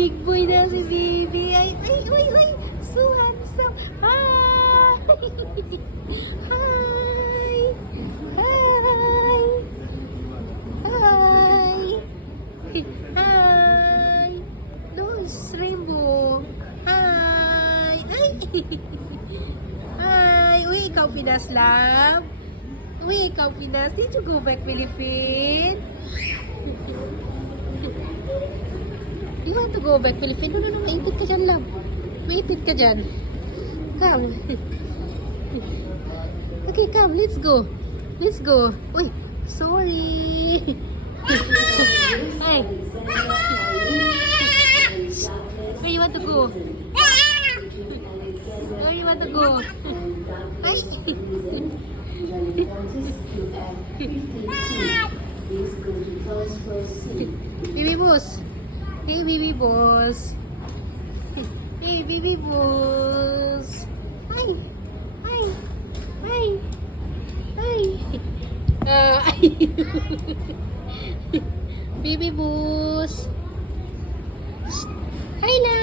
Big boy na si Bibi. Ay, ay, ay, ay. So handsome. Hi! Hi! Hi! Hi! Hi! It's rainbow. Hi! Ay! Hi! Uy, ikaw Pinas lang. Uy, ikaw Pinas. Did you go back Philippines? You want to go back Philippines? No, no, no. Maipit ka dyan, love. Maipit ka dyan. Come. Okay, come. Let's go. Let's go. Uy, sorry. Hey. Where you want to go? Where you want to go? Ay. Baby boss. Hey, baby boss. Hey, baby boss. Hi. Hi. Hi. Hi. Ah, baby boss. Hi, love.